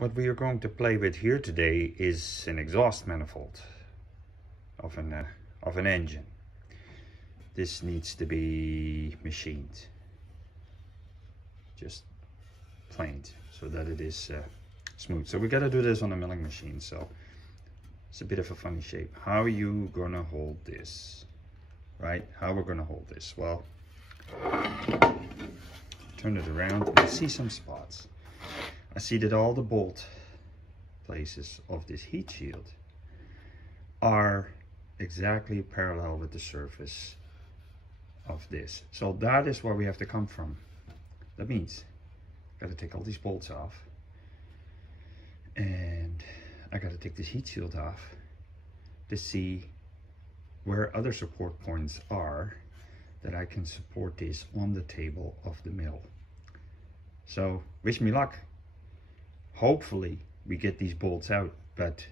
What we are going to play with here today is an exhaust manifold of an engine. This needs to be machined, just planed, so that it is smooth. So we got to do this on a milling machine, so it's a bit of a funny shape. How are you gonna hold this, right? How we're gonna hold this? Well, turn it around and I see some spots. I see that all the bolt places of this heat shield are exactly parallel with the surface of this. So that is where we have to come from. That means I got to take all these bolts off, and I got to take this heat shield off to see where other support points are that I can support this on the table of the mill. So wish me luck. Hopefully we get these bolts out, but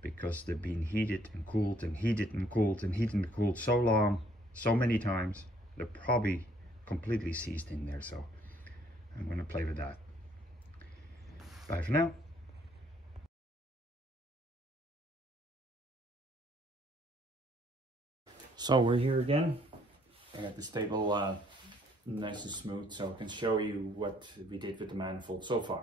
because they've been heated and cooled and heated and cooled and heated and cooled so long, so many times, they're probably completely seized in there. So I'm going to play with that. Bye for now. So we're here again. I got this table nice and smooth, so I can show you what we did with the manifold so far.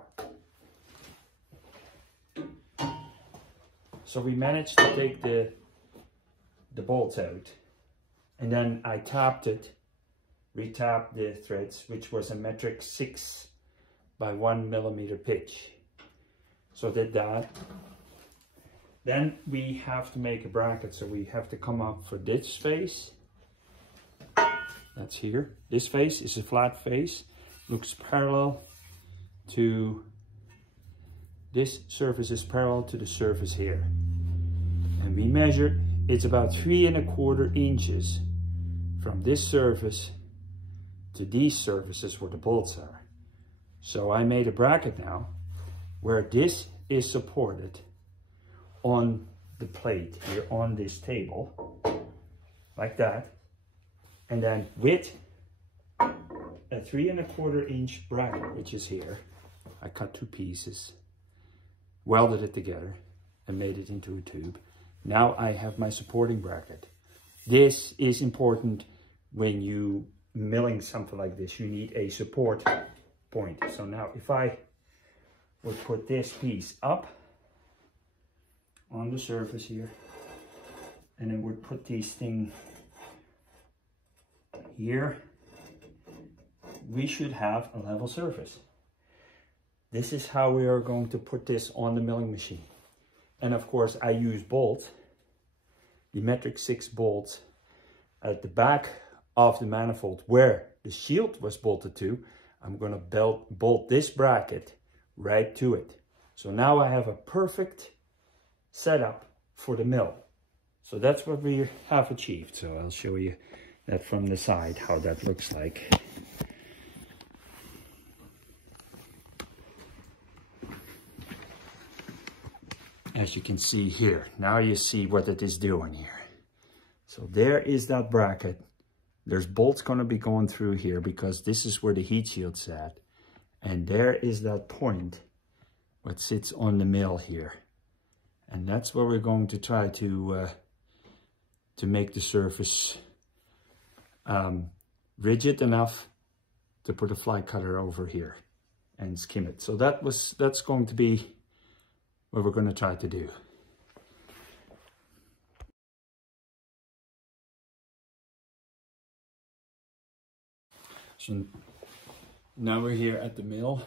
So we managed to take the bolts out, and then I tapped it, retapped the threads, which was a metric 6 by 1 millimeter pitch. So did that. Then we have to make a bracket, so we have to come up for this face. That's here. This face is a flat face, looks parallel to this surface, is parallel to the surface here. And we measured, it's about 3¼ inches from this surface to these surfaces where the bolts are. So I made a bracket now where this is supported on the plate here on this table, like that. And then with a 3¼ inch bracket, which is here, I cut 2 pieces, welded it together and made it into a tube. Now I have my supporting bracket. This is important when you milling something like this. You need a support point. So now if I would put this piece up on the surface here, and then would put these things here, we should have a level surface. This is how we are going to put this on the milling machine. And of course I use bolts, the metric 6 bolts at the back of the manifold where the shield was bolted to. I'm going to bolt this bracket right to it. So now I have a perfect setup for the mill. So that's what we have achieved. So I'll show you that from the side, how that looks like. As you can see here, now you see what it is doing here. So there is that bracket. There's bolts going to be going through here because this is where the heat shield's at. And there is that point what sits on the mill here. And that's where we're going to try to make the surface rigid enough to put a fly cutter over here and skim it. So that's going to be what we're going to try to do. So now we're here at the mill,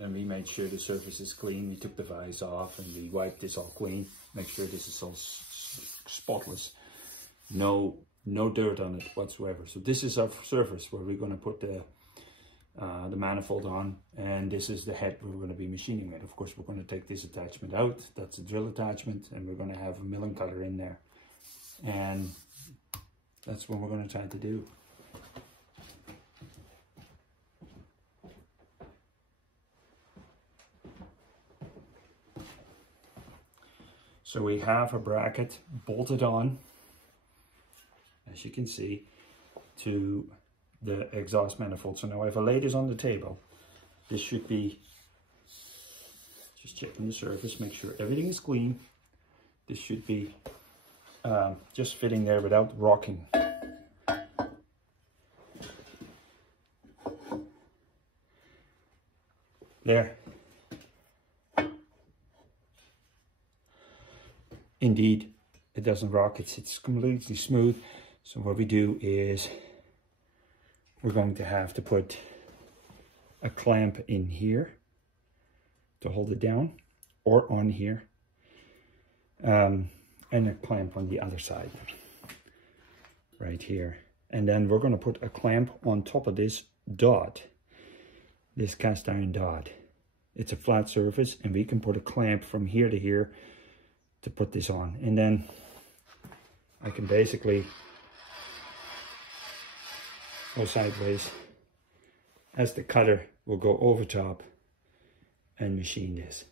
and we made sure the surface is clean. We took the vise off and we wiped this all clean. Make sure this is all spotless. No dirt on it whatsoever. So this is our surface where we're going to put the manifold on, and this is the head we're going to be machining with. Of course, we're going to take this attachment out. That's a drill attachment, and we're going to have a milling cutter in there. And that's what we're going to try to do. So we have a bracket bolted on, as you can see, to the exhaust manifold. So now if I lay this on the table, this should be Just checking the surface, make sure everything is clean. This should be just fitting there without rocking. There. Indeed, it doesn't rock, it's completely smooth. So what we do is we're going to have to put a clamp in here to hold it down, or on here, and a clamp on the other side, right here. And then we're going to put a clamp on top of this dot, this cast iron dot. It's a flat surface, and we can put a clamp from here to here to put this on. And then I can basically go sideways as the cutter will go over top and machine this.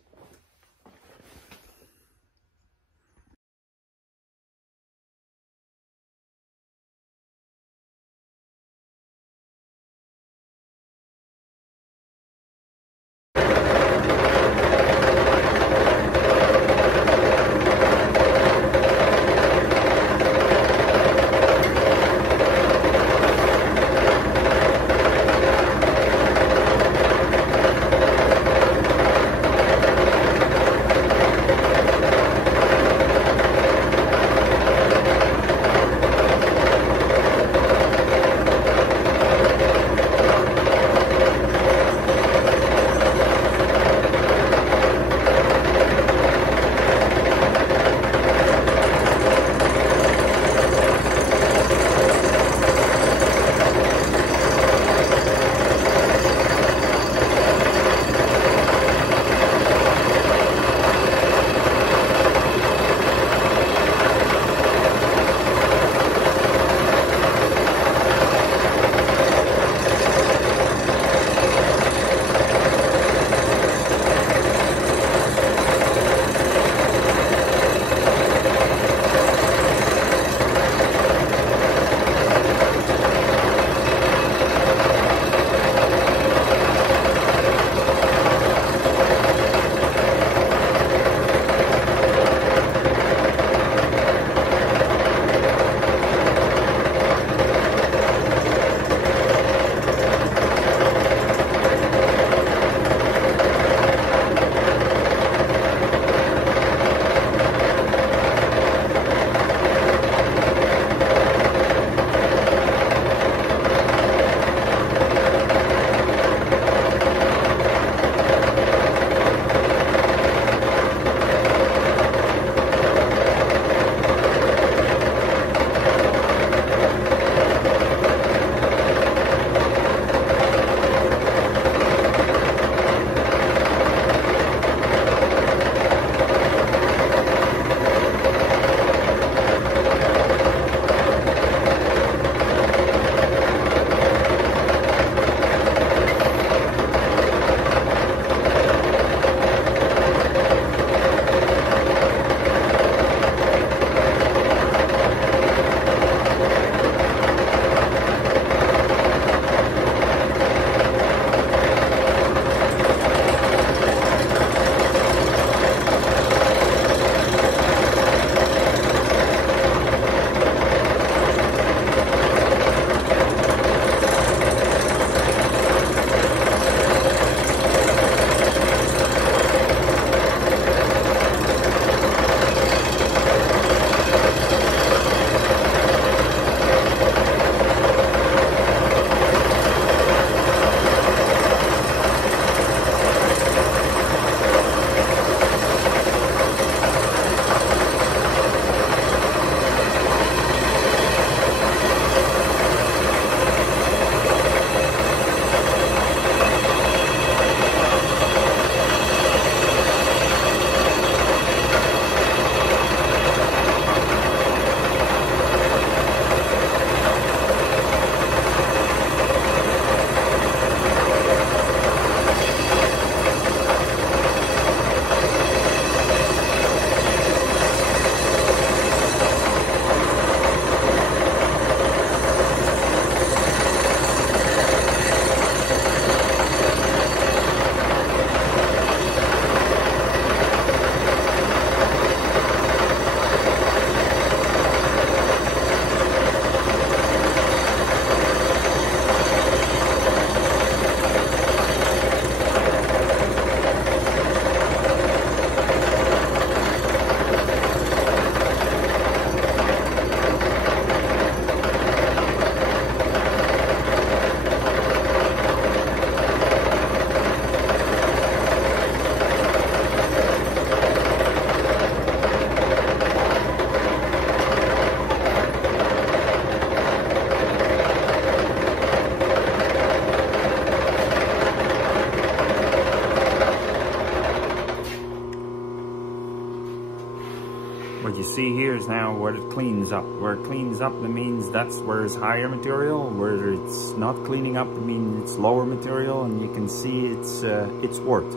what you see here is now what it cleans up. Where it cleans up, it means that's where it's higher material. Where it's not cleaning up, it means it's lower material, and you can see it's warped.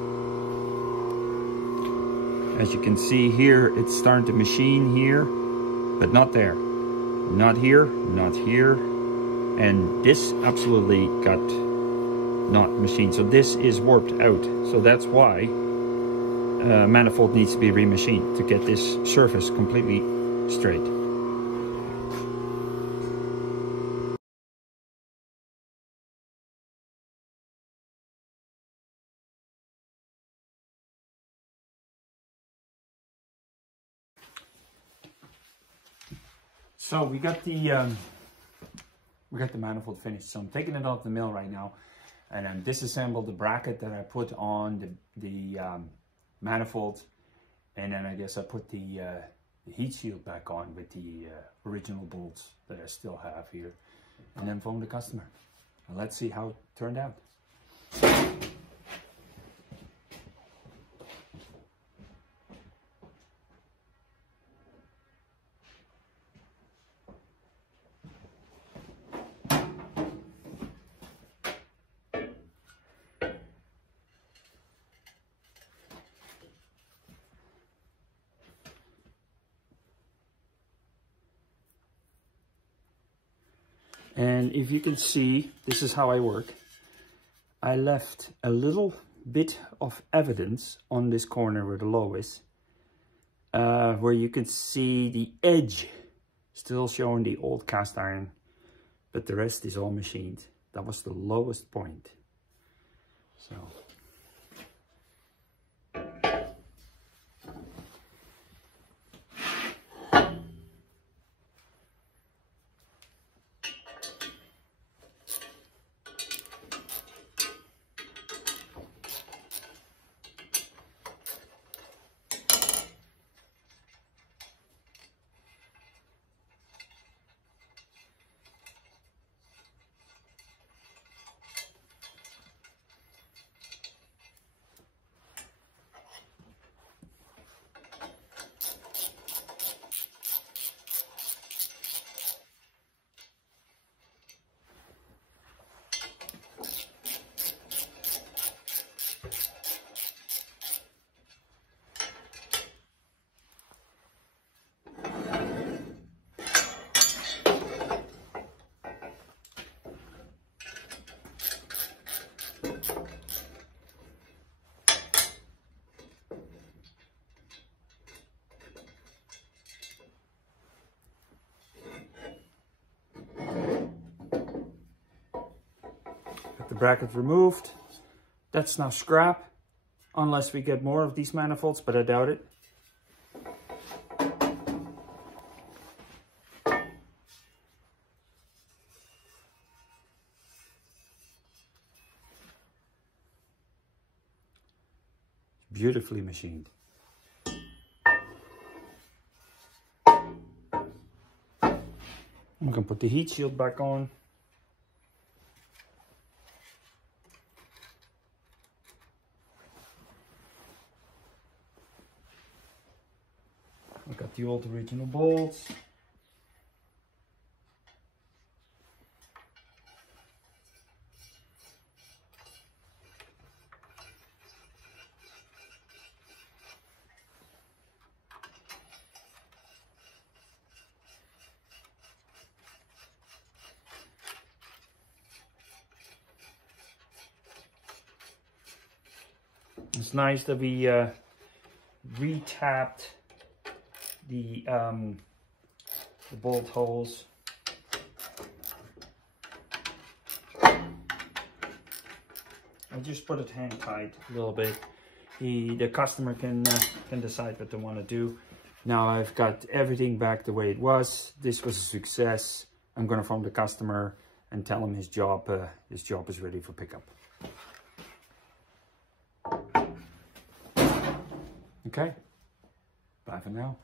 As you can see here, it's starting to machine here, but not there. Not here, not here, and this absolutely got not machined. So this is warped out. So that's why manifold needs to be remachined to get this surface completely straight. So we got the manifold finished. So I'm taking it off the mill right now, and I'm disassembled the bracket that I put on the manifold, and then I guess I put the heat shield back on with the original bolts that I still have here, and then phone the customer. And let's see how it turned out. And if you can see, this is how I work. I left a little bit of evidence on this corner where the low is, where you can see the edge still showing the old cast iron, but the rest is all machined. That was the lowest point. So. The bracket removed. That's now scrap, unless we get more of these manifolds, but I doubt it. Beautifully machined. I'm gonna put the heat shield back on. I got the old original bolts. It's nice that we re-tapped the bolt holes. I just put it hand tight a little bit. The customer can decide what they want to do. Now I've got everything back the way it was. This was a success. I'm going to phone the customer and tell him his job is ready for pickup. Okay, bye for now.